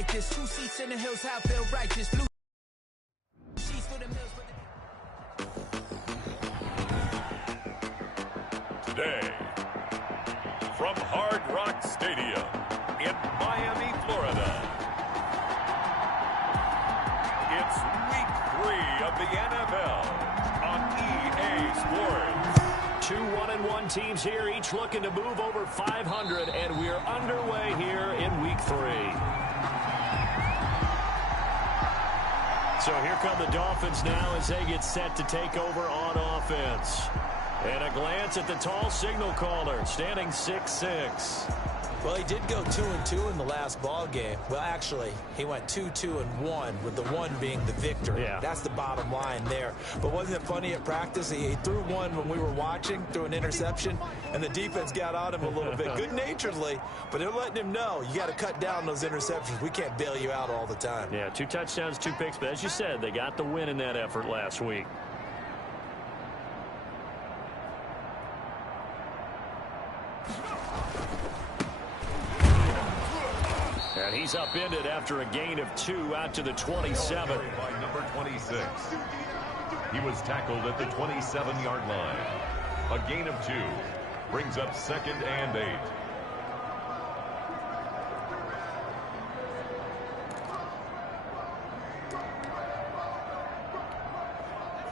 like this. 2 seats in the hills, how I feel righteous. Blue sheets for the mills. Today, from Hard Rock Stadium in Miami, Florida, it's Week 3 of the NFL on EA Sports. 2 1-1 teams here, each looking to move over 500, and we're underway here in Week 3. So here come the Dolphins now as they get set to take over on offense. And a glance at the tall signal caller, standing 6'6". Well, he did go 2-2 in the last ball game. Well, actually, he went 2-2-1, with the 1 being the victory. Yeah. That's the bottom line there. But wasn't it funny at practice? He threw one when we were watching, threw an interception, and the defense got on him a little bit, good-naturedly. But they're letting him know, you got to cut down those interceptions. We can't bail you out all the time. Yeah, 2 touchdowns, 2 picks. But as you said, they got the win in that effort last week. And he's upended after a gain of 2 out to the 27. By number 26. He was tackled at the 27-yard line. A gain of 2 brings up 2nd and 8.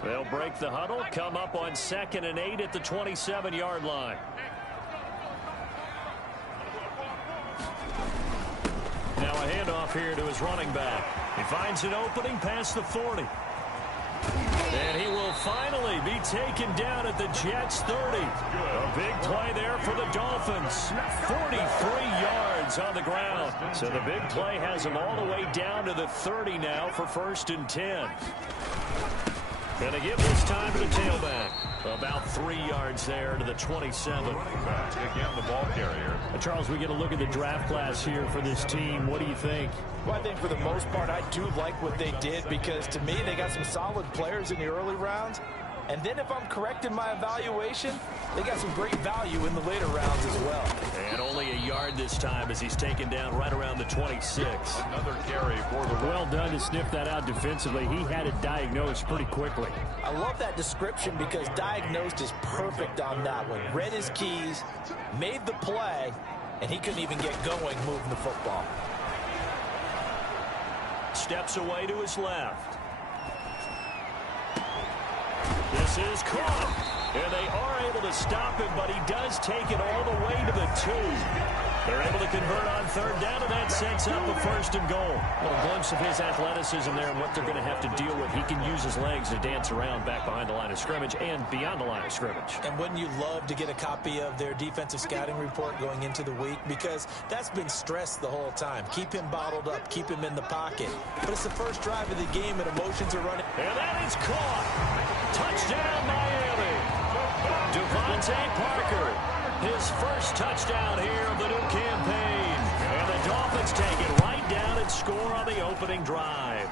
They'll break the huddle, come up on 2nd and 8 at the 27-yard line. Now a handoff here to his running back. He finds an opening past the 40. And he will finally be taken down at the Jets' 30. A big play there for the Dolphins. 43 yards on the ground. So the big play has him all the way down to the 30 now for 1st and 10. Going to give this time to the tailback. About 3 yards there to the 27. Again, the ball carrier. Charles, we get a look at the draft class here for this team. What do you think? Well, I think for the most part, I do like what they did because, to me, they got some solid players in the early rounds. And then if I'm correct in my evaluation, they got some great value in the later rounds as well. And only a yard this time as he's taken down right around the 26. Another carry for the... Well done to sniff that out defensively. He had it diagnosed pretty quickly. I love that description because diagnosed is perfect on that one. Read his keys, made the play, and he couldn't even get going moving the football. Steps away to his left. This is caught, and they are able to stop him, but he does take it all the way to the 2. They're able to convert on 3rd down, and that sets up a 1st and goal. Well, a glimpse of his athleticism there and what they're going to have to deal with. He can use his legs to dance around back behind the line of scrimmage and beyond the line of scrimmage. And wouldn't you love to get a copy of their defensive scouting report going into the week? Because that's been stressed the whole time. Keep him bottled up. Keep him in the pocket. But it's the first drive of the game, and emotions are running. And that is caught. Touchdown, Miami. Devontae Parker, his first touchdown here of the new campaign. And the Dolphins take it right down and score on the opening drive.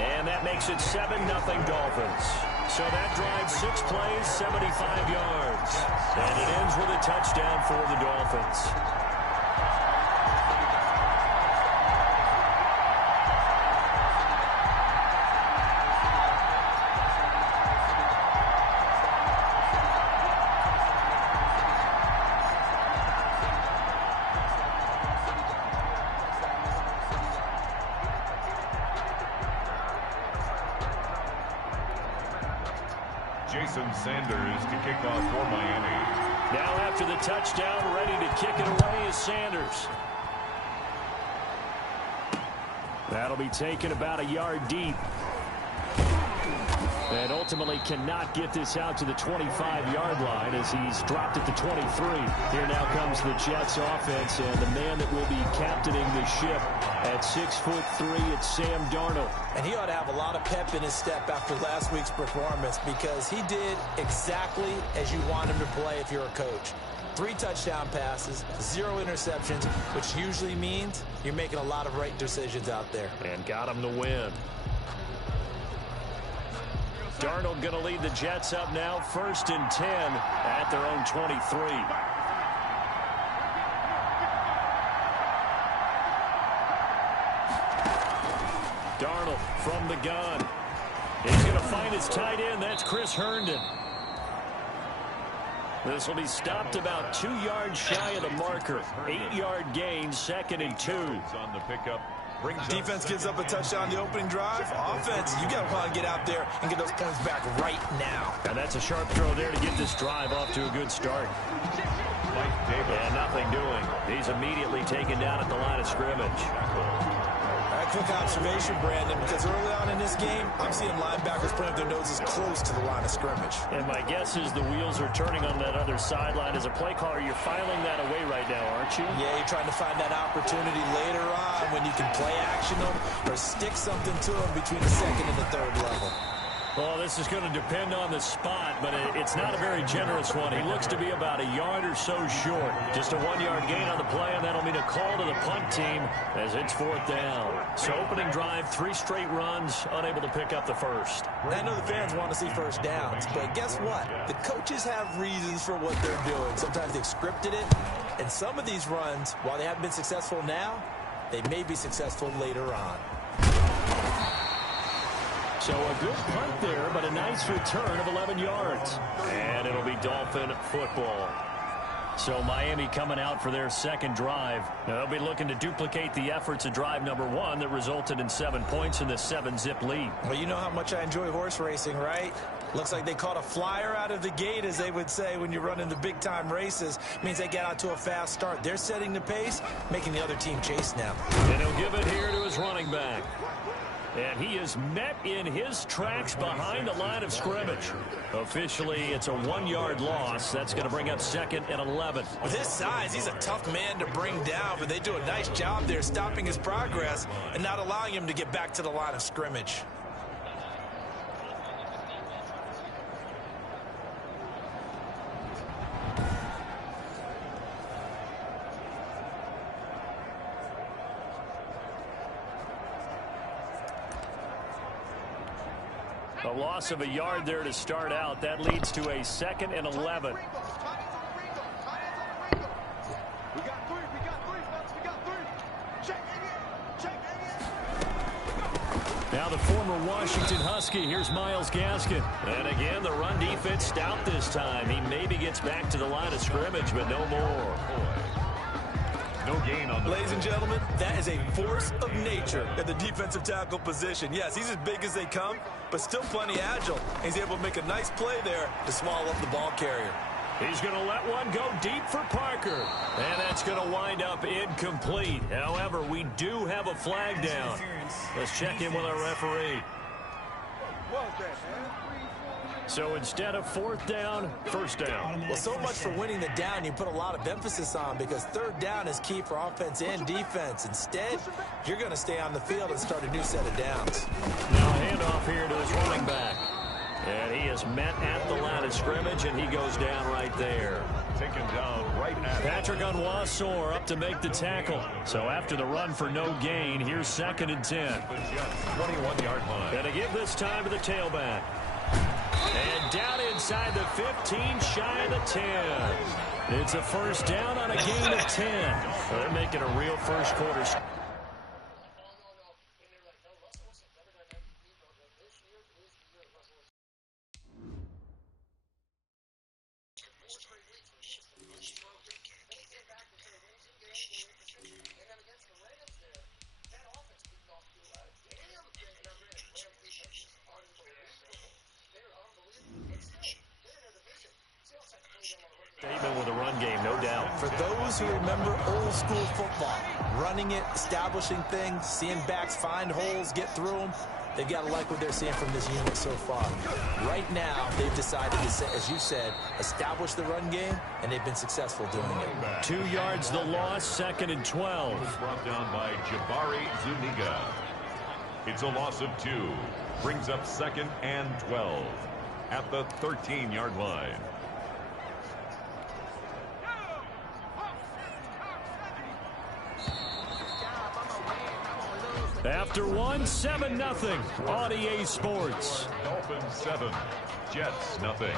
And that makes it 7-0 Dolphins. So that drive, 6 plays, 75 yards. And it ends with a touchdown for the Dolphins. Sanders to kick off for Miami. Now after the touchdown, ready to kick it away is Sanders. That'll be taken about a yard deep. And ultimately cannot get this out to the 25-yard line as he's dropped at the 23. Here now comes the Jets offense, and the man that will be captaining the ship at 6'3", it's Sam Darnold. And he ought to have a lot of pep in his step after last week's performance because he did exactly as you want him to play if you're a coach. 3 touchdown passes, 0 interceptions, which usually means you're making a lot of right decisions out there. And got him the win. Darnold going to lead the Jets up now, 1st and 10 at their own 23. Darnold from the gun. He's going to find his tight end. That's Chris Herndon. This will be stopped about 2 yards shy of the marker. 8-yard gain, 2nd and 2. On the pickup. Defense gives up a touchdown the opening drive. Offense, you got to want to get out there and get those points back right now. And that's a sharp throw there to get this drive off to a good start. And nothing doing. He's immediately taken down at the line of scrimmage. A quick observation, Brandon, because early on in this game, I'm seeing linebackers putting up their noses close to the line of scrimmage. And my guess is the wheels are turning on that other sideline. As a play caller, you're filing that away right now, aren't you? Yeah, you're trying to find that opportunity later on when you can play action them or stick something to them between the 2nd and the 3rd level. Well, this is going to depend on the spot, but it's not a very generous one. He looks to be about a yard or so short. Just a 1-yard gain on the play, and that'll mean a call to the punt team as it's 4th down. So opening drive, 3 straight runs, unable to pick up the first. I know the fans want to see first downs, but guess what? The coaches have reasons for what they're doing. Sometimes they've scripted it, and some of these runs, while they haven't been successful now, they may be successful later on. So a good punt there, but a nice return of 11 yards. And it'll be Dolphin football. So Miami coming out for their 2nd drive. Now they'll be looking to duplicate the efforts of drive number 1 that resulted in 7 points in the 7-zip lead. Well, you know how much I enjoy horse racing, right? Looks like they caught a flyer out of the gate, as they would say when you're running the big-time races. Means they get out to a fast start. They're setting the pace, making the other team chase now. And he'll give it here to his running back. And he is met in his tracks behind the line of scrimmage. Officially, it's a 1-yard loss. That's going to bring up 2nd and 11. With his size, he's a tough man to bring down, but they do a nice job there stopping his progress and not allowing him to get back to the line of scrimmage. A loss of a yard there to start out. That leads to a 2nd and 11. Now the former Washington Husky. Here's Myles Gaskin. And again, the run defense stout this time. He maybe gets back to the line of scrimmage, but no more. No gain on the Ladies and gentlemen, that is a force of nature at the defensive tackle position. Yes, he's as big as they come, but still plenty agile. He's able to make a nice play there to swallow up the ball carrier. He's going to let one go deep for Parker. And that's going to wind up incomplete. However, we do have a flag down. Let's check in with our referee. So instead of 4th down, 1st down. Well, so much for winning the down you put a lot of emphasis on, because 3rd down is key for offense and defense. Instead, you're going to stay on the field and start a new set of downs. Now handoff here to his running back. And he is met at the line of scrimmage, and he goes down right there. taken down right at Patrick Onwuasor up to make the tackle. So after the run for no gain, here's 2nd and 10. 21-yard line. And to give this time to the tailback. And down inside the 15, shy of the 10. It's a first down on a gain of 10. So they're making a real first quarter. With a run game, no doubt. For those who remember old school football, running it, establishing things, seeing backs find holes, get through them, they've got to like what they're seeing from this unit so far. Right now, they've decided to, as you said, establish the run game, and they've been successful doing it. 2 yards the loss, 2nd and 12. Brought down by Jabari Zuniga. It's a loss of 2. Brings up 2nd and 12 at the 13-yard line. After one, 7-0 on EA Sports. Dolphins 7, Jets nothing.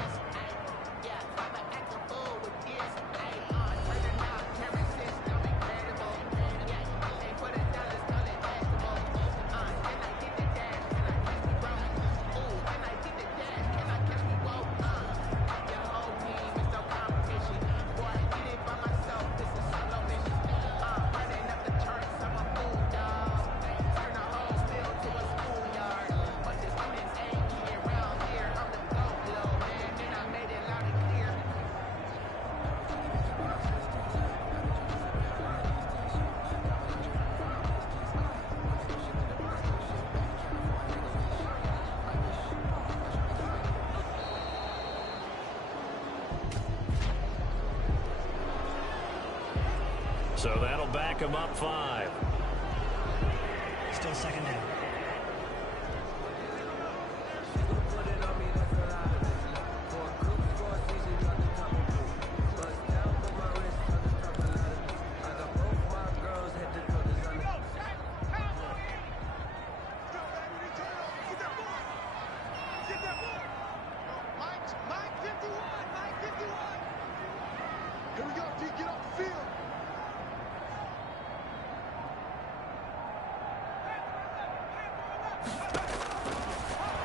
So that'll back him up 5. Still second down.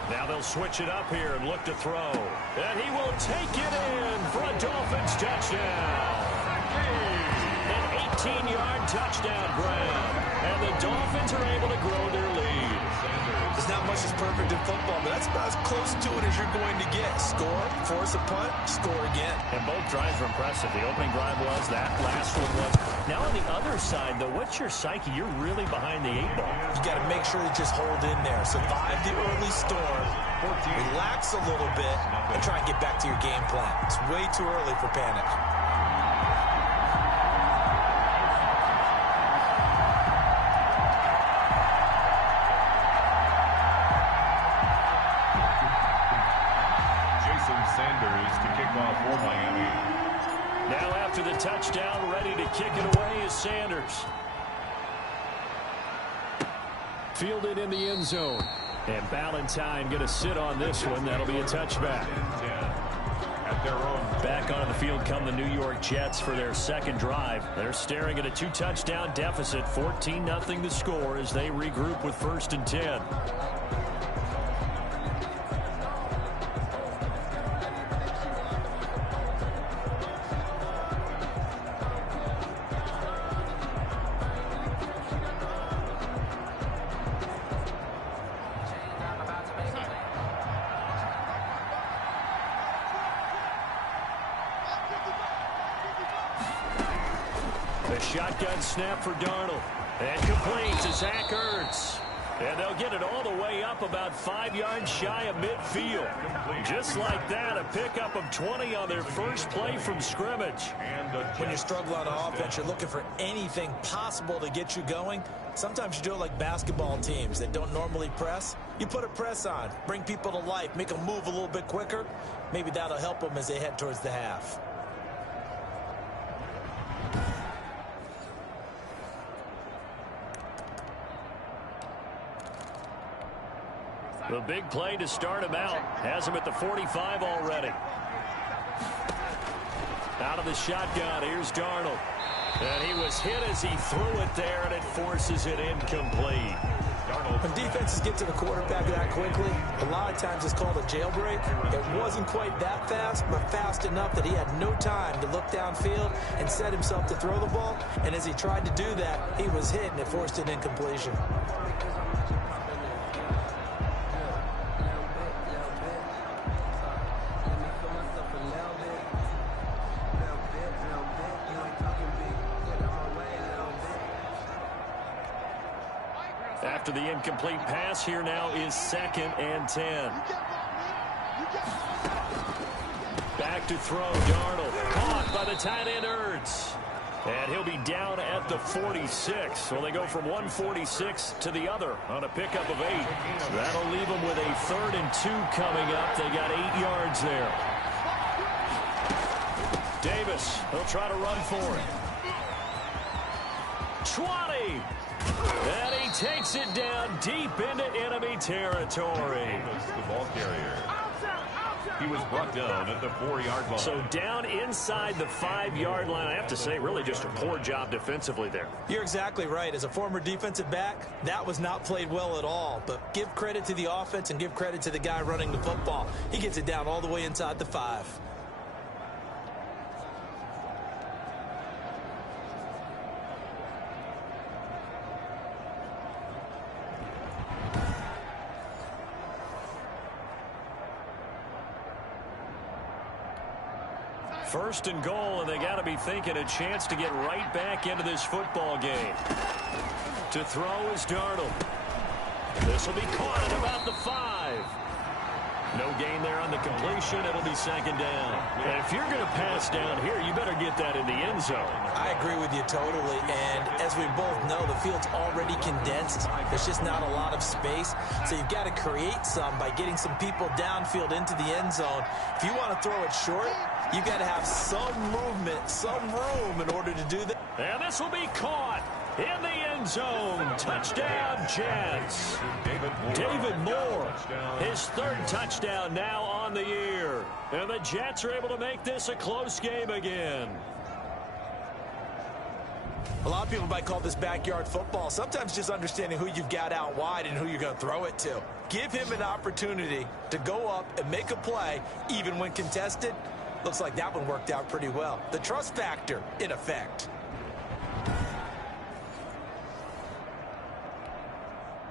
Now they'll switch it up here and look to throw. And he will take it in for a Dolphins touchdown. An 18-yard touchdown grab. And the Dolphins are able to grow their lead. There's not much that's perfect in football, but that's about as close to it as you're going to get. Score, force a punt, score again. And both drives were impressive. The opening drive was, that last one was. Now on the other side, though, what's your psyche? You're really behind the 8 ball. You got to make sure you just hold in there. Survive the early storm, relax a little bit, and try and get back to your game plan. It's way too early for panic. Sanders to kick off for Miami. Now after the touchdown, ready to kick it away is Sanders. Fielded in the end zone. And Ballantyne going to sit on this one. That'll be a touchback. At their own. Back onto the field come the New York Jets for their second drive. They're staring at a 2-touchdown deficit. 14-0 the score as they regroup with 1st and 10. The shotgun snap for Darnold. And complete to Zach Ertz. And they'll get it all the way up about 5 yards shy of midfield. Just like that, a pickup of 20 on their first play from scrimmage. When you struggle on offense, you're looking for anything possible to get you going. Sometimes you do it like basketball teams that don't normally press. You put a press on, bring people to life, make them move a little bit quicker. Maybe that'll help them as they head towards the half. The big play to start him out. Has him at the 45 already. Out of the shotgun, here's Darnold. And he was hit as he threw it there, and it forces it incomplete. When defenses get to the quarterback that quickly, a lot of times it's called a jailbreak. It wasn't quite that fast, but fast enough that he had no time to look downfield and set himself to throw the ball. And as he tried to do that, he was hit, and it forced an incompletion. After the incomplete pass, here now is 2nd and 10. Back to throw, Darnold. Caught by the tight end, Ertz. And he'll be down at the 46. So they go from 146 to the other on a pickup of 8. That'll leave them with a 3rd and 2 coming up. They got 8 yards there. Davis, he'll try to run for it. 20. And he takes it down deep into enemy territory. The ball carrier. He was brought down at the 4-yard line. So down inside the 5-yard line. I have to say, really just a poor job defensively there. You're exactly right. As a former defensive back, that was not played well at all. But give credit to the offense and give credit to the guy running the football. He gets it down all the way inside the 5. First and goal, and they got to be thinking a chance to get right back into this football game. To throw is Darnold. This will be caught at about the 5. No gain there on the completion. It'll be second down. And if you're going to pass down here, you better get that in the end zone. I agree with you totally. And as we both know, the field's already condensed. There's just not a lot of space. So you've got to create some by getting some people downfield into the end zone. If you want to throw it short, you've got to have some movement, some room in order to do that. And this will be caught in the end zone. Touchdown, Jets. David Moore, his third touchdown now on the year. And the Jets are able to make this a close game again. A lot of people might call this backyard football. Sometimes just understanding who you've got out wide and who you're going to throw it to. Give him an opportunity to go up and make a play, even when contested. Looks like that one worked out pretty well. The trust factor in effect.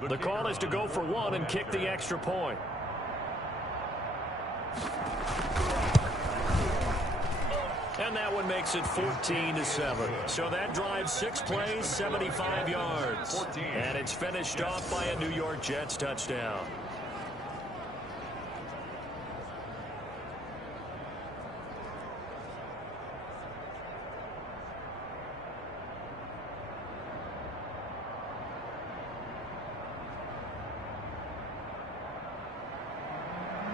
The call is to go for one and kick the extra point. And that one makes it 14-7. So that drives 6 plays, 75 yards. And it's finished off by a New York Jets touchdown.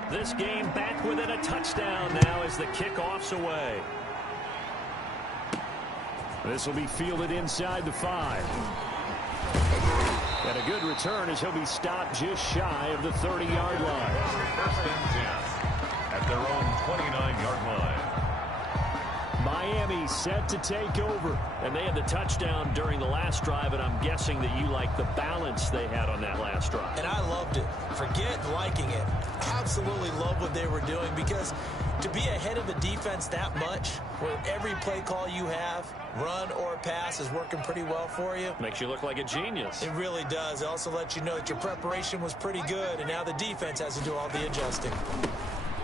This game back within a touchdown now as the kickoff's away. This will be fielded inside the 5. And a good return as he'll be stopped just shy of the 30-yard line. First and 10 at their own 29-yard line. Miami set to take over. And they had the touchdown during the last drive, and I'm guessing that you like the balance they had on that last drive. And I loved it. Forget liking it. Absolutely love what they were doing, because to be ahead of the defense that much, where every play call you have, run or pass, is working pretty well for you. Makes you look like a genius. It really does. It also lets you know that your preparation was pretty good, and now the defense has to do all the adjusting.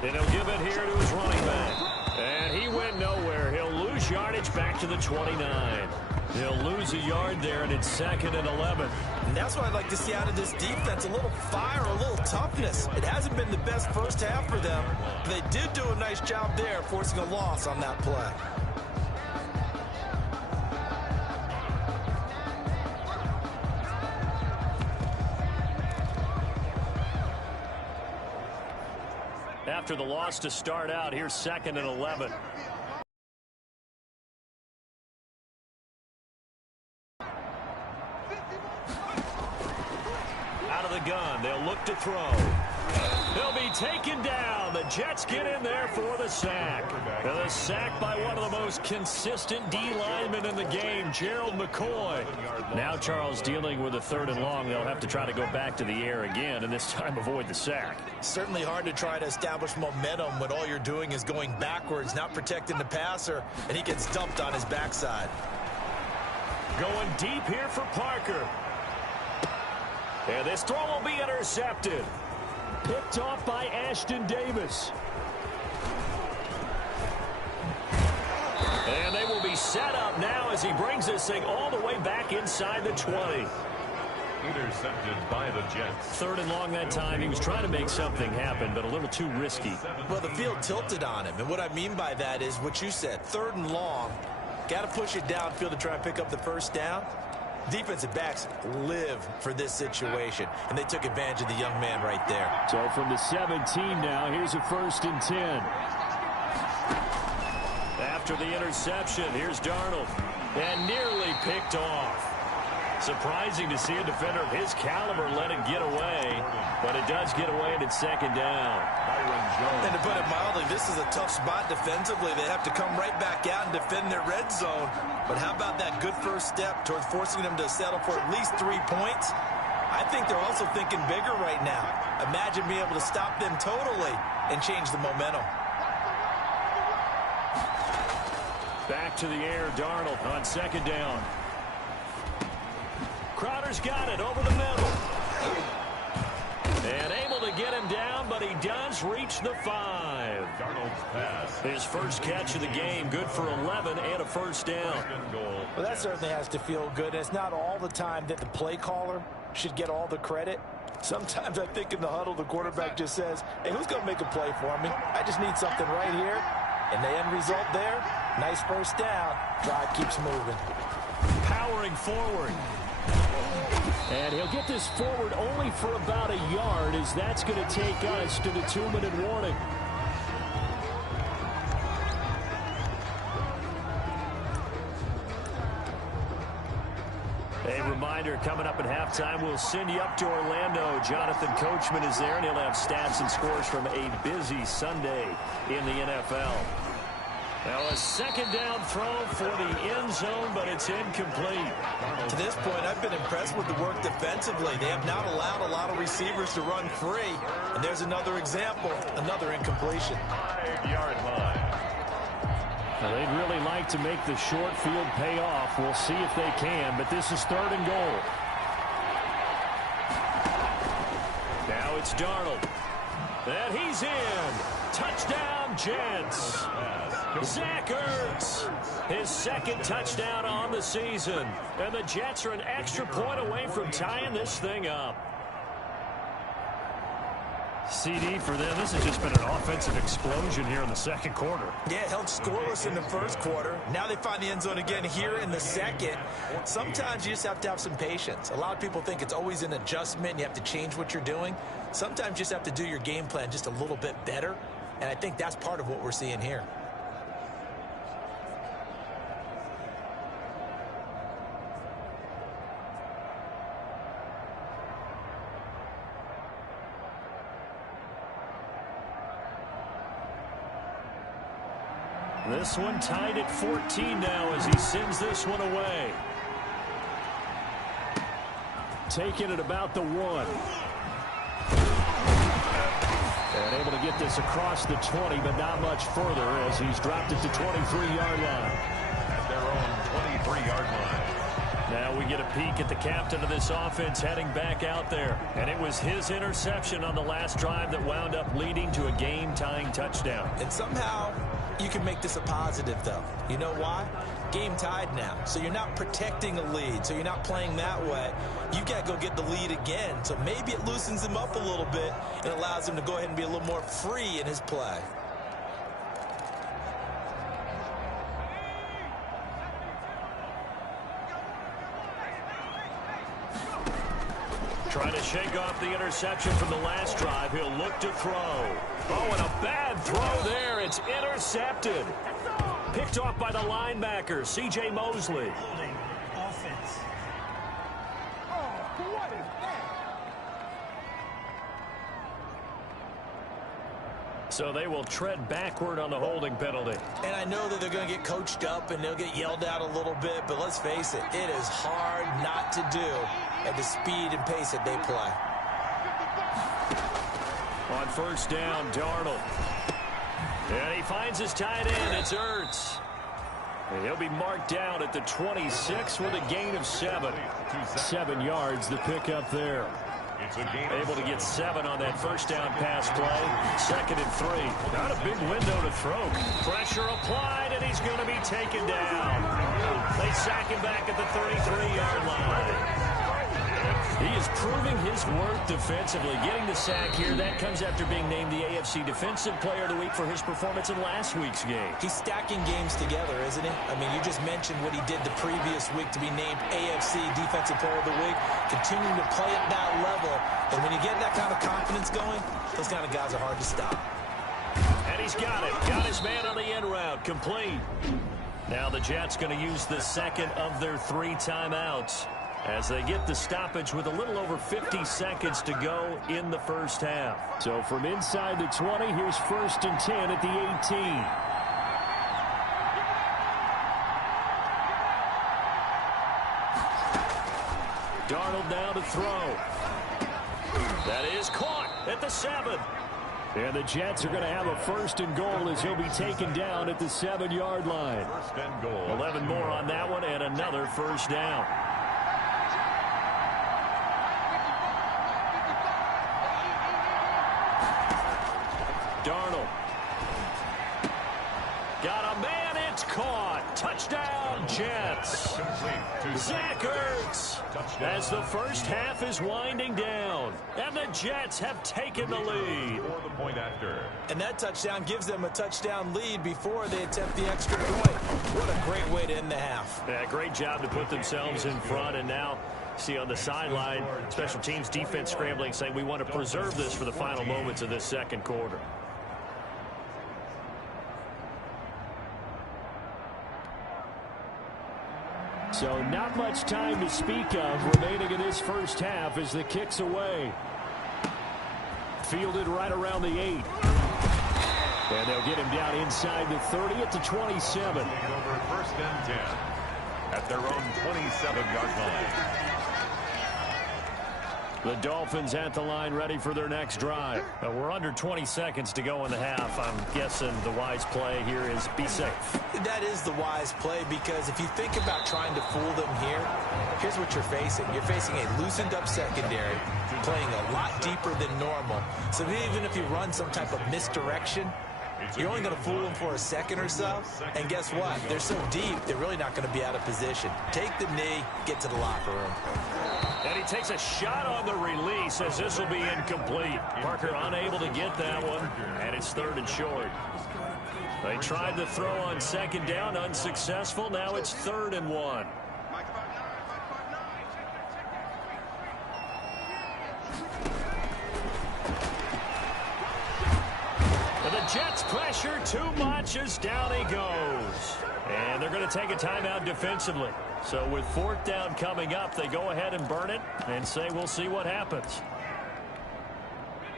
And he'll give it here to his running back. And he went nowhere. He'll lose yardage back to the 29. He'll lose a yard there, and it's 2nd and 11. And that's what I'd like to see out of this defense, a little fire, a little toughness. It hasn't been the best first half for them. They did do a nice job there, forcing a loss on that play. After the loss to start out, here's 2nd and 11. Out of the gun, they'll look to throw. He'll be taken down. The Jets get in there for the sack. And the sack by one of the most consistent D linemen in the game, Gerald McCoy. Now Charles dealing with a 3rd and long. They'll have to try to go back to the air again, and this time avoid the sack. Certainly hard to try to establish momentum when all you're doing is going backwards, not protecting the passer, and he gets dumped on his backside. Going deep here for Parker. And this throw will be intercepted. Picked off by Ashton Davis. And they will be set up now as he brings this thing all the way back inside the 20. Intercepted by the Jets. 3rd and long that time. He was trying to make something happen, but a little too risky. Well, the field tilted on him, and what I mean by that is what you said, 3rd and long. Got to push it downfield to try and pick up the first down. Defensive backs live for this situation, and they took advantage of the young man right there. So from the 17 now, here's a 1st and 10. After the interception, here's Darnold, and nearly picked off. Surprising to see a defender of his caliber let it get away, but it does get away, and it's 2nd down. And to put it mildly, this is a tough spot defensively. They have to come right back out and defend their red zone. But how about that good first step towards forcing them to settle for at least 3 points? I think they're also thinking bigger right now. Imagine being able to stop them totally and change the momentum. Back to the air, Darnold on 2nd down. Crowder's got it over the middle. And able to get him down, but he does reach the 5. Darnold's pass. His first catch of the game, good for 11 and a first down. Well, that certainly has to feel good. And it's not all the time that the play caller should get all the credit. Sometimes I think in the huddle, the quarterback just says, hey, who's going to make a play for me? I just need something right here. And the end result there, nice first down. Drive keeps moving. Powering forward. And he'll get this forward only for about a yard, as that's going to take us to the 2-minute warning. A reminder, coming up at halftime, we'll send you up to Orlando. Jonathan Coachman is there, and he'll have stats and scores from a busy Sunday in the NFL. Now a second down throw for the end zone, but it's incomplete. To this point, I've been impressed with the work defensively. They have not allowed a lot of receivers to run free. And there's another example, another incompletion. 5-yard line. Now, they'd really like to make the short field pay off. We'll see if they can, but this is 3rd and goal. Now it's Darnold. And he's in. Touchdown, Jets. Zach Ertz, his second touchdown on the season. And the Jets are an extra point away from tying this thing up. CD for them, this has just been an offensive explosion here in the second quarter. Yeah, held scoreless in the first quarter. Now they find the end zone again here in the second. Sometimes you just have to have some patience. A lot of people think it's always an adjustment. You have to change what you're doing. Sometimes you just have to do your game plan just a little bit better. And I think that's part of what we're seeing here. This one tied at 14 now as he sends this one away. Taking it about the 1. And able to get this across the 20, but not much further as he's dropped it to 23-yard line. At their own 23-yard line. Now we get a peek at the captain of this offense heading back out there. And it was his interception on the last drive that wound up leading to a game-tying touchdown. And somehow you can make this a positive, though. You know why? Game tied now. So you're not protecting a lead. So you're not playing that way. You got to go get the lead again. So maybe it loosens him up a little bit and allows him to go ahead and be a little more free in his play. Trying to shake off the interception from the last drive. He'll look to throw. Oh, and a bad throw there. It's intercepted. Picked off by the linebacker, C.J. Mosley. Holding. Offense. So they will tread backward on the holding penalty. And I know that they're going to get coached up and they'll get yelled at a little bit, but let's face it, it is hard not to do at the speed and pace that they play. On first down, Darnold. And he finds his tight end. It's Ertz. And he'll be marked down at the 26 with a gain of 7. 7 yards, the pickup there. Able to get 7 on that first down pass play. 2nd and 3. Not a big window to throw. Pressure applied, and he's going to be taken down. They sack him back at the 33-yard line. He is proving his worth defensively. Getting the sack here, that comes after being named the AFC Defensive Player of the Week for his performance in last week's game. He's stacking games together, isn't he? I mean, you just mentioned what he did the previous week to be named AFC Defensive Player of the Week. Continuing to play at that level. And when you get that kind of confidence going, those kind of guys are hard to stop. And he's got it. Got his man on the end route. Complete. Now the Jets going to use the second of their 3 timeouts as they get the stoppage with a little over 50 seconds to go in the first half. So from inside the 20, here's 1st and 10 at the 18. Darnold now to throw. That is caught at the 7. And the Jets are going to have a 1st and goal as he'll be taken down at the 7-yard line. 1st and goal. 11 more on that one and another first down. Darnold. Got a man, it's caught. Touchdown, Jets. Zach Ertz as the first half is winding down. And the Jets have taken the lead. For the point after. And that touchdown gives them a touchdown lead before they attempt the extra point. What a great way to end the half. Yeah, great job to put themselves in front. And now, see on the sideline, special teams defense scrambling, saying we want to preserve this for the final moments of this second quarter. So not much time to speak of remaining in this first half as the kick's away. Fielded right around the 8. And they'll get him down inside the 30 at the 27. Over first and 10 at their own 27-yard line. The Dolphins at the line ready for their next drive. We're under 20 seconds to go in the half. I'm guessing the wise play here is be safe. That is the wise play, because if you think about trying to fool them here, here's what you're facing. You're facing a loosened up secondary, playing a lot deeper than normal. So even if you run some type of misdirection, you're only going to fool them for a second or so. And guess what? They're so deep, they're really not going to be out of position. Take the knee, get to the locker room. And he takes a shot on the release as this will be incomplete. Parker unable to get that one, and it's 3rd and short. They tried the throw on 2nd down, unsuccessful. Now it's 3rd and 1. The Jets pressure too much as down he goes. And they're going to take a timeout defensively. So with 4th down coming up, they go ahead and burn it and say we'll see what happens.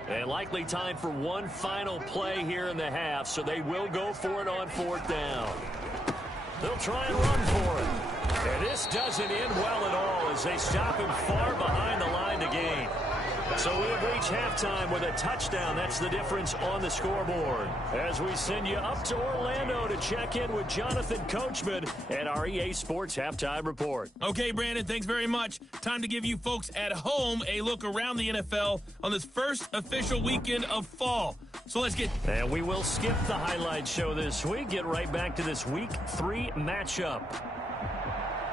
And likely time for one final play here in the half, so they will go for it on 4th down. They'll try and run for it. And this doesn't end well at all as they stop him far behind the line to gain. So we have reached halftime with a touchdown. That's the difference on the scoreboard. As we send you up to Orlando to check in with Jonathan Coachman and our EA Sports Halftime Report. Okay, Brandon, thanks very much. Time to give you folks at home a look around the NFL on this first official weekend of fall. So let's get... And we will skip the highlight show this week. Get right back to this Week 3 matchup.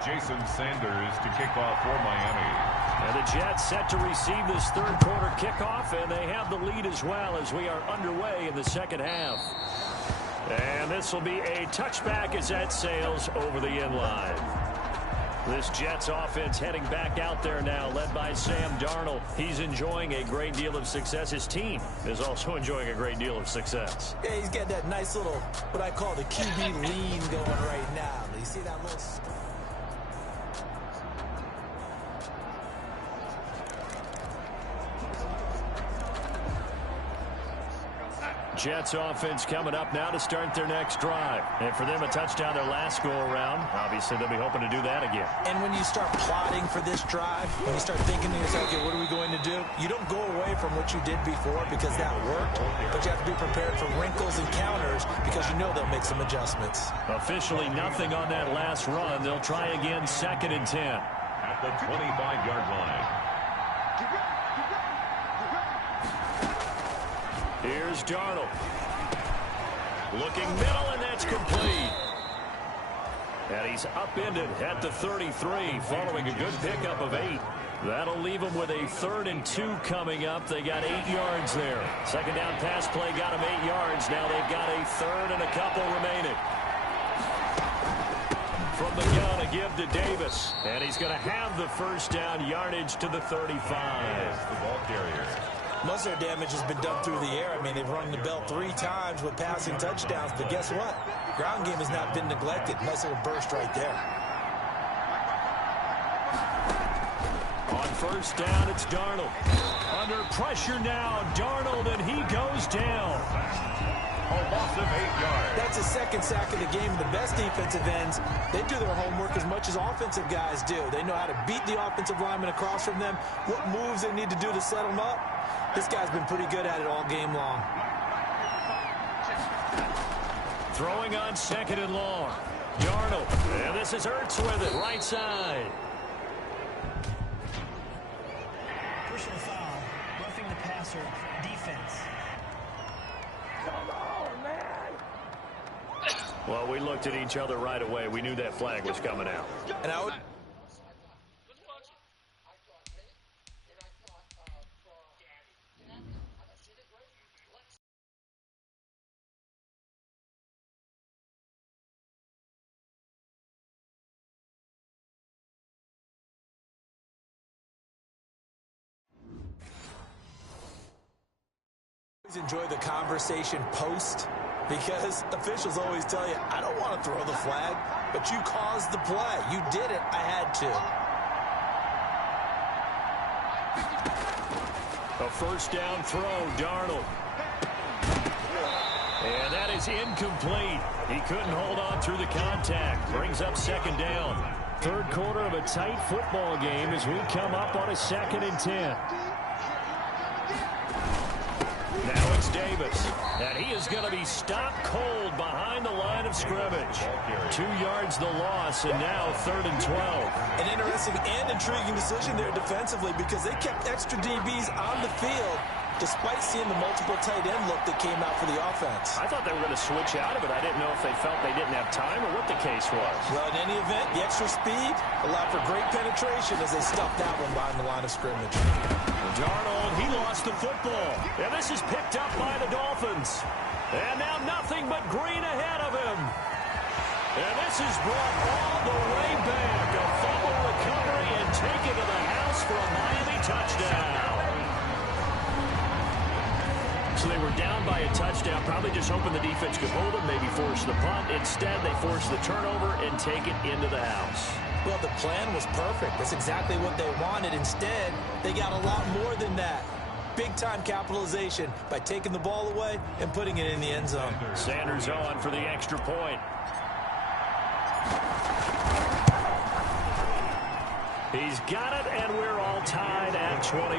Jason Sanders to kick off for Miami. And the Jets set to receive this third quarter kickoff, and they have the lead as well as we are underway in the second half. And this will be a touchback as that sails over the end line. This Jets offense heading back out there now, led by Sam Darnold. He's enjoying a great deal of success. His team is also enjoying a great deal of success. Yeah, he's got that nice little, what I call the QB lean going right now. You see that little... Jets offense coming up now to start their next drive. And for them, a touchdown their last go-around. Obviously, they'll be hoping to do that again. And when you start plotting for this drive, when you start thinking to yourself, okay, what are we going to do? You don't go away from what you did before because that worked, but you have to be prepared for wrinkles and counters because you know they'll make some adjustments. Officially nothing on that last run. They'll try again 2nd and 10. At the 25-yard line. Here's Darnold. Looking middle, and that's complete. And he's upended at the 33 following a good pickup of 8. That'll leave them with a 3rd and 2 coming up. They got 8 yards there. Second down pass play got them 8 yards. Now they've got a 3rd and a couple remaining. From the gun, a give to Davis. And he's going to have the first down yardage to the 35. The ball carrier. Most of their damage has been done through the air. I mean, they've rung the bell 3 times with passing touchdowns, but guess what? Ground game has not been neglected. Nice little burst right there. On first down, it's Darnold. Under pressure now, Darnold, and he goes down. A loss of 8 yards. That's the 2nd sack of the game. The best defensive ends, they do their homework as much as offensive guys do. They know how to beat the offensive lineman across from them, what moves they need to do to set them up. This guy's been pretty good at it all game long. Throwing on 2nd and long. Darnold. And this is Ertz with it, right side. Personal foul, roughing the passer, defense. Well, we looked at each other right away. We knew that flag was coming out. And I would... enjoy the conversation post, because officials always tell you, I don't want to throw the flag, but you caused the play. You did it. I had to. A first down throw, Darnold. And that is incomplete. He couldn't hold on through the contact. Brings up second down. Third quarter of a tight football game as we come up on a 2nd and 10. Now it's Davis, and he is going to be stopped cold behind the line of scrimmage. 2 yards the loss, and now 3rd and 12. An interesting and intriguing decision there defensively, because they kept extra DBs on the field despite seeing the multiple tight end look that came out for the offense. I thought they were going to switch out of it. I didn't know if they felt they didn't have time or what the case was. Well, in any event, the extra speed allowed for great penetration as they stuffed that one behind the line of scrimmage. Darnold, he lost the football. And this is picked up by the Dolphins. And now nothing but green ahead of him. And this is brought all the way back. A fumble recovery and taken to the house for a Miami touchdown. So they were down by a touchdown, probably just hoping the defense could hold them, maybe force the punt. Instead, they force the turnover and take it into the house. Well, the plan was perfect. That's exactly what they wanted. Instead, they got a lot more than that. Big-time capitalization by taking the ball away and putting it in the end zone. Sanders on for the extra point. He's got it, and we're all tied at 21.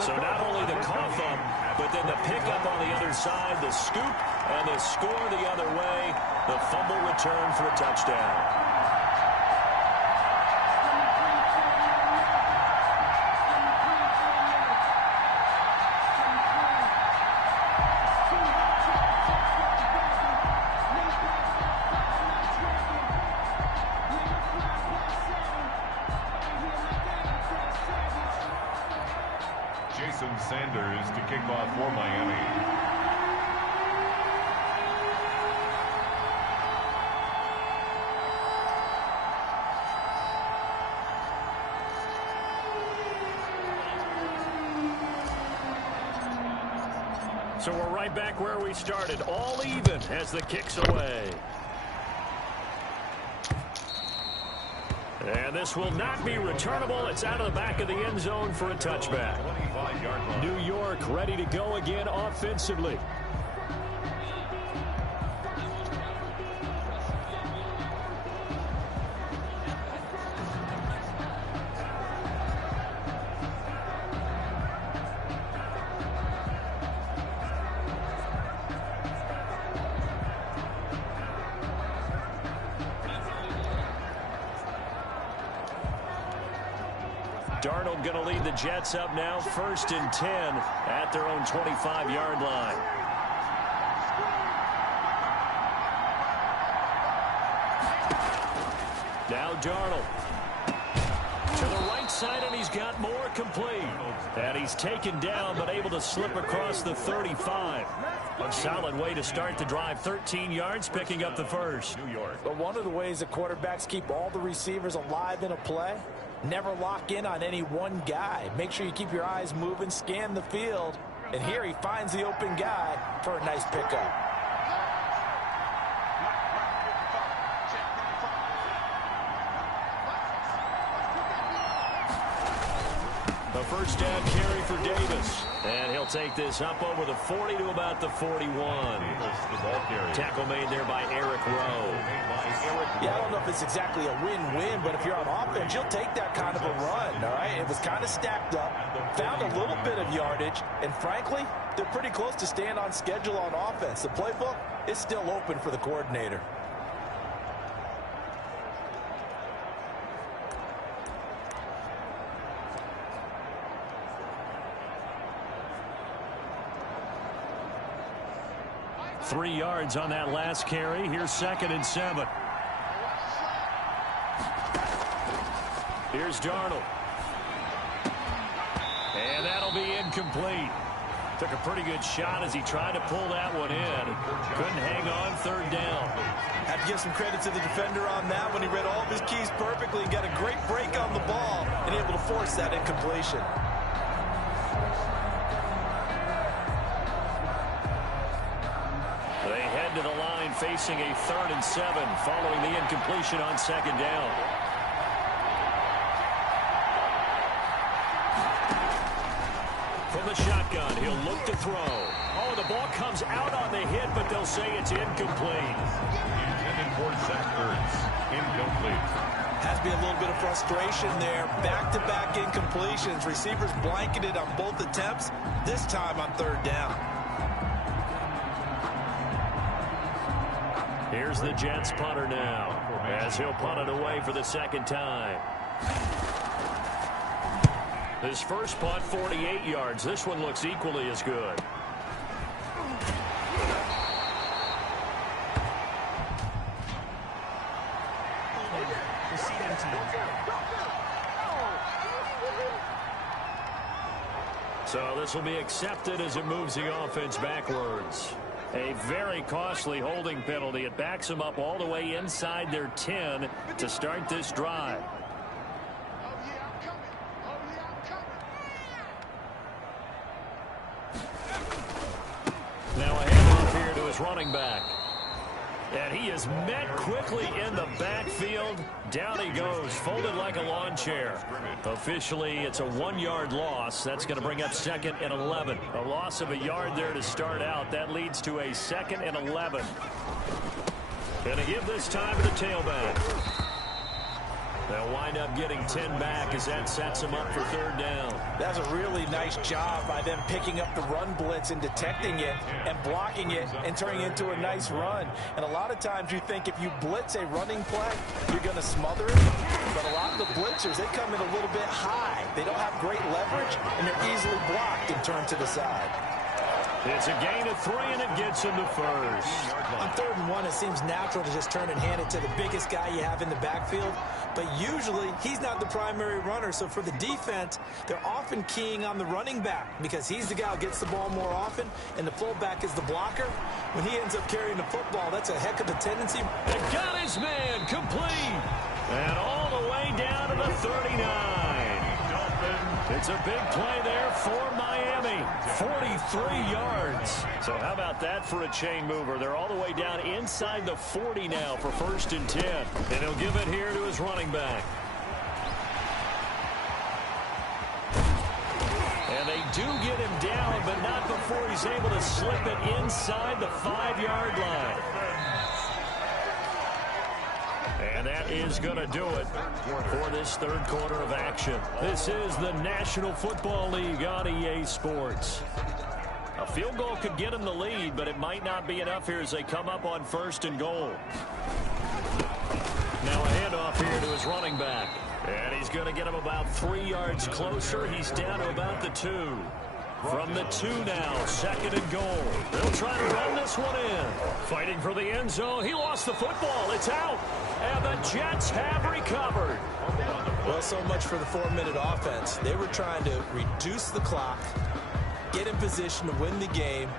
So not only the cough up, but then the pickup on the other side, the scoop, and the score the other way. The fumble return for a touchdown. Sanders to kick off for Miami. So we're right back where we started, all even as the kick's away. And this will not be returnable. It's out of the back of the end zone for a touchback. New York ready to go again offensively. Darnold going to lead the Jets up now, 1st and 10 at their own 25-yard line. Now Darnold to the right side, and he's got more complete. And he's taken down, but able to slip across the 35. A solid way to start the drive. 13 yards, picking up the first. New York. But one of the ways the quarterbacks keep all the receivers alive in a play, never lock in on any one guy. Make sure you keep your eyes moving, scan the field. And here he finds the open guy for a nice pickup. A first down carry for Davis. And he'll take this up over the 40 to about the 41. Tackle made there by Eric Rowe. Yeah, I don't know if it's exactly a win-win, but if you're on offense, you'll take that kind of a run, all right? It was kind of stacked up, found a little bit of yardage, and frankly, they're pretty close to staying on schedule on offense. The playbook is still open for the coordinator. 3 yards on that last carry. Here's 2nd and 7. Here's Darnold. And that'll be incomplete. Took a pretty good shot as he tried to pull that one in. Couldn't hang on 3rd down. Have to give some credit to the defender on that when he read all of his keys perfectly and got a great break on the ball and able to force that incompletion. They head to the line facing a 3rd and 7 following the incompletion on 2nd down. From the shotgun, he'll look to throw. Oh, the ball comes out on the hit, but they'll say it's incomplete. Intended for Zach Ertz. Incomplete. Has to be a little bit of frustration there. Back-to-back incompletions. Receivers blanketed on both attempts, this time on 3rd down. Here's the Jets punter now, as he'll punt it away for the 2nd time. His first punt, 48 yards. This one looks equally as good. So this will be accepted as it moves the offense backwards. A very costly holding penalty. It backs them up all the way inside their 10 to start this drive. Now a handoff here to his running back. And he is met quickly in the backfield. Down he goes, folded like a lawn chair. Officially, it's a 1-yard loss. That's going to bring up 2nd and 11. A loss of a yard there to start out. That leads to a 2nd and 11. Going to give this time to the tailback. They'll wind up getting 10 back as that sets them up for 3rd down. That's a really nice job by them picking up the run blitz and detecting it and blocking it and turning it into a nice run. And a lot of times you think if you blitz a running play, you're going to smother it. But a lot of the blitzers, they come in a little bit high. They don't have great leverage, and they're easily blocked and turned to the side. It's a gain of 3, and it gets him to 1st. On 3rd and 1, it seems natural to just turn and hand it to the biggest guy you have in the backfield. But usually, he's not the primary runner. So for the defense, they're often keying on the running back because he's the guy who gets the ball more often, and the fullback is the blocker. When he ends up carrying the football, that's a heck of a tendency. And got his man complete. And all the way down to the 39. It's a big play there for Miami. 43 yards. So how about that for a chain mover? They're all the way down inside the 40 now for 1st and 10. And he'll give it here to his running back. And they do get him down, but not before he's able to slip it inside the 5-yard line. And that is going to do it for this 3rd quarter of action. This is the National Football League on EA Sports. A field goal could get them the lead, but it might not be enough here as they come up on 1st and goal. Now a handoff here to his running back. And he's going to get him about 3 yards closer. He's down to about the 2. From the 2 now, 2nd and goal. They'll try to run this one in. Fighting for the end zone. He lost the football. It's out. And the Jets have recovered. Well, so much for the 4-minute offense. They were trying to reduce the clock, get in position to win the game,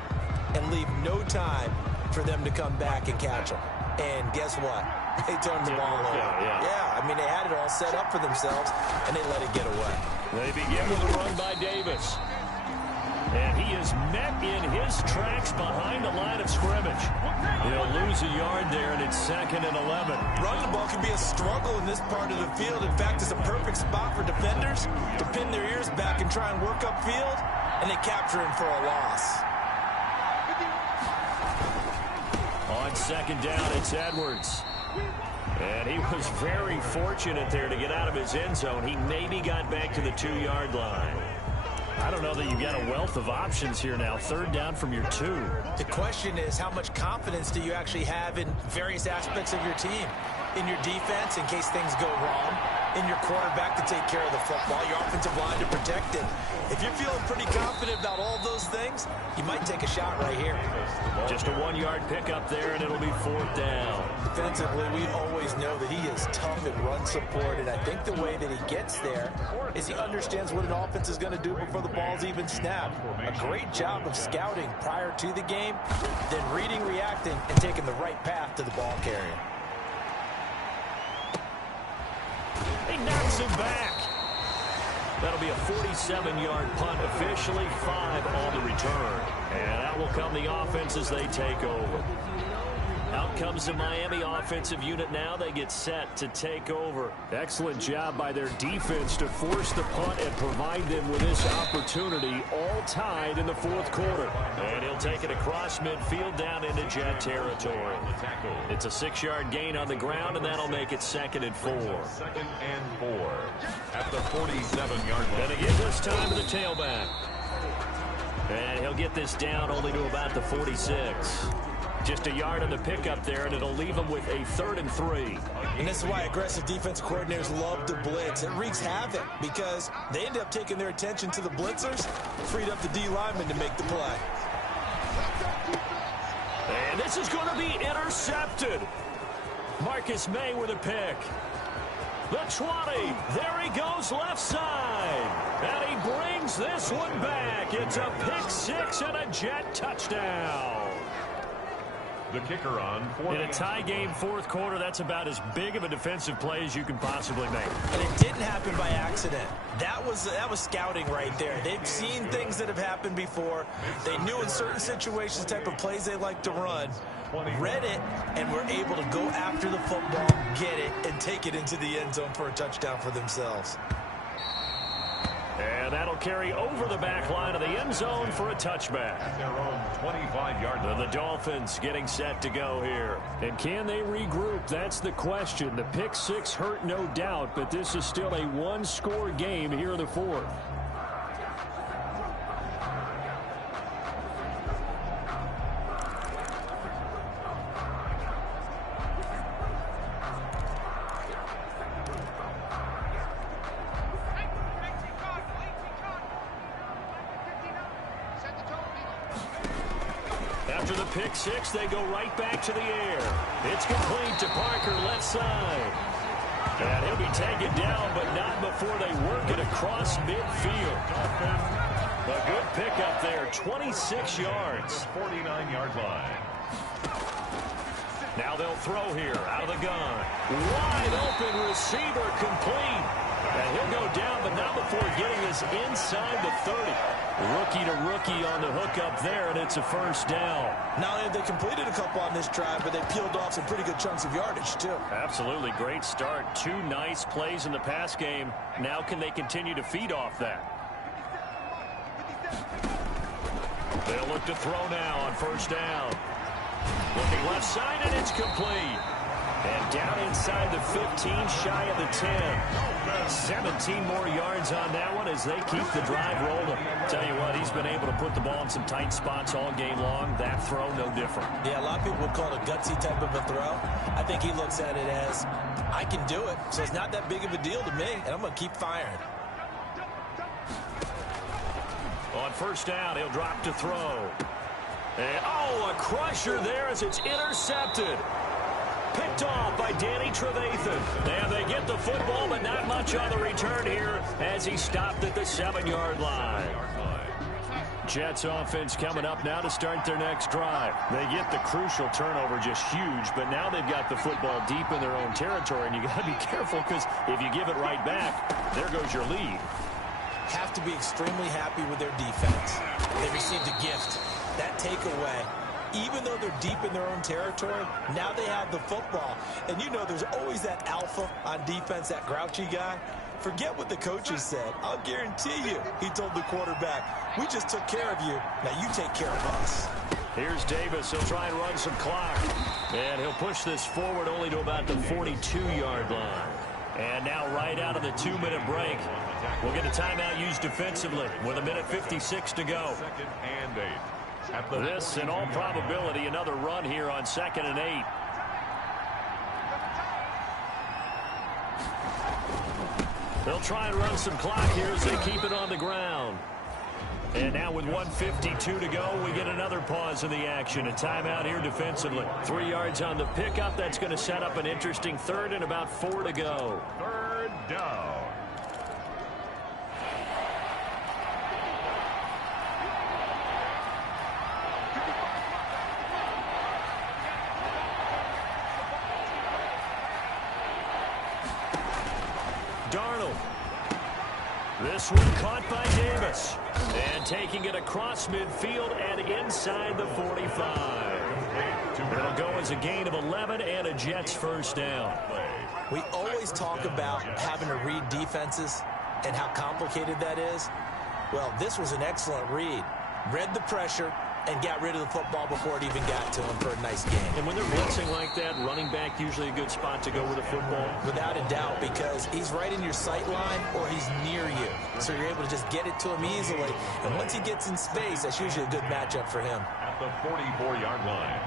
and leave no time for them to come back and catch them. And guess what? They turned the ball over. Yeah, I mean, they had it all set up for themselves, and they let it get away. They begin with a run by Davis. And he is met in his tracks behind the line of scrimmage. He'll lose a yard there, and it's 2nd and 11. Running the ball can be a struggle in this part of the field. In fact, it's a perfect spot for defenders to pin their ears back and try and work upfield, and they capture him for a loss. On 2nd down, it's Edwards. And he was very fortunate there to get out of his end zone. He maybe got back to the 2-yard line. I don't know that you've got a wealth of options here now. 3rd down from your 2. The question is, how much confidence do you actually have in various aspects of your team? In your defense, in case things go wrong. in your quarterback to take care of the football, your offensive line to protect it. If you're feeling pretty confident about all those things, you might take a shot right here. Just a 1-yard pickup there, and it'll be 4th down. Defensively, we always know that he is tough in run support, and I think the way that he gets there is he understands what an offense is going to do before the ball's even snapped. A great job of scouting prior to the game, then reading, reacting, and taking the right path to the ball carrier. He knocks him back. That'll be a 47-yard punt, officially 5 on the return. And out will come the offense as they take over. Out comes the Miami offensive unit now. They get set to take over. Excellent job by their defense to force the punt and provide them with this opportunity, all tied in the 4th quarter. And he'll take it across midfield down into Jet territory. It's a 6-yard gain on the ground, and that'll make it 2nd and 4. 2nd and 4 at the 47-yard line. And again this time to the tailback. And he'll get this down only to about the 46. Just a yard on the pickup there, and it'll leave him with a 3rd and 3. And this is why aggressive defense coordinators love to blitz. It wreaks havoc because they end up taking their attention to the blitzers, freed up the D lineman to make the play. And this is going to be intercepted. Marcus May with a pick. The 20. There he goes left side. And he brings this one back. It's a pick 6 and a Jet touchdown. The kicker on. In a tie game 4th quarter, that's about as big of a defensive play as you can possibly make. And it didn't happen by accident. That was scouting right there. They've seen things that have happened before. They knew in certain situations the type of plays they like to run. Read it, and were able to go after the football, get it, and take it into the end zone for a touchdown for themselves. And that'll carry over the back line of the end zone for a touchback. At their own 25-yard line. The Dolphins getting set to go here. And can they regroup? That's the question. The pick 6 hurt, no doubt, but this is still a 1-score game here in the 4th. After the pick 6, they go right back to the air. It's complete to Parker, left side. And he'll be taken down, but not before they work it across midfield. A good pickup there, 26 yards. 49-yard line. Now they'll throw here, out of the gun. Wide open receiver, complete. And he'll go down, but not before getting this inside the 30. Rookie to rookie on the hook up there, and it's a 1st down. Not only have they completed a couple on this drive, but they peeled off some pretty good chunks of yardage, too. Absolutely great start. 2 nice plays in the pass game. Now can they continue to feed off that? They'll look to throw now on 1st down. Looking left side, and it's complete. And down inside the 15, shy of the 10. 17 more yards on that one as they keep the drive rolling. Tell you what, he's been able to put the ball in some tight spots all game long. That throw, no different. Yeah, a lot of people would call it a gutsy type of a throw. I think he looks at it as, I can do it, so it's not that big of a deal to me, and I'm going to keep firing. On 1st down, he'll drop to throw. And, a crusher there as it's intercepted. Picked off by Danny Trevathan. And they get the football, but not much on the return here as he stopped at the 7-yard line. Jets offense coming up now to start their next drive. They get the crucial turnover, just huge, but now they've got the football deep in their own territory, and you got to be careful because if you give it right back, there goes your lead. Have to be extremely happy with their defense. They received a gift. That takeaway, even though they're deep in their own territory, now they have the football. And you know there's always that alpha on defense, that grouchy guy. Forget what the coaches said. I'll guarantee you, he told the quarterback, we just took care of you. Now you take care of us. Here's Davis. He'll try and run some clock. And he'll push this forward only to about the 42-yard line. And now right out of the 2-minute break, we'll get a timeout used defensively with 1:56 to go. 2nd and 8. This, in all probability, another run here on 2nd and 8. They'll try and run some clock here as they keep it on the ground. And now with 1:52 to go, we get another pause in the action. A timeout here defensively. 3 yards on the pickup. That's going to set up an interesting third and about 4 to go. Third down. Darnold. This one caught by Davis. And taking it across midfield and inside the 45. It'll go as a gain of 11 and a Jets first down. We always talk about having to read defenses and how complicated that is. Well, this was an excellent read. Read the pressure and got rid of the football before it even got to him for a nice game. And when they're blitzing like that, running back usually a good spot to go with the football? Without a doubt, because he's right in your sight line or he's near you. So you're able to just get it to him easily. And once he gets in space, that's usually a good matchup for him. At the 44-yard line.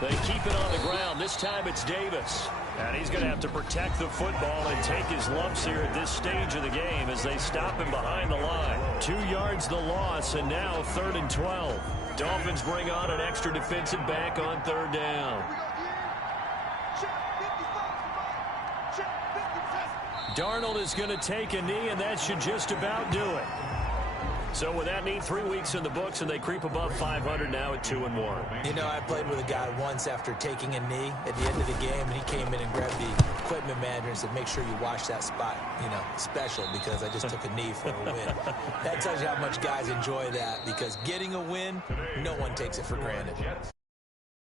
They keep it on the ground. This time it's Davis. And he's going to have to protect the football and take his lumps here at this stage of the game as they stop him behind the line. 2 yards the loss, and now 3rd and 12. Dolphins bring on an extra defensive back on 3rd down. Darnold is going to take a knee, and that should just about do it. So with that need 3 weeks in the books, and they creep above 500 now at 2-1. You know, I played with a guy once after taking a knee at the end of the game, and he came in and grabbed the equipment manager and said, make sure you wash that spot, you know, special, because I just took a knee for a win. That tells you how much guys enjoy that, because getting a win, no one takes it for granted.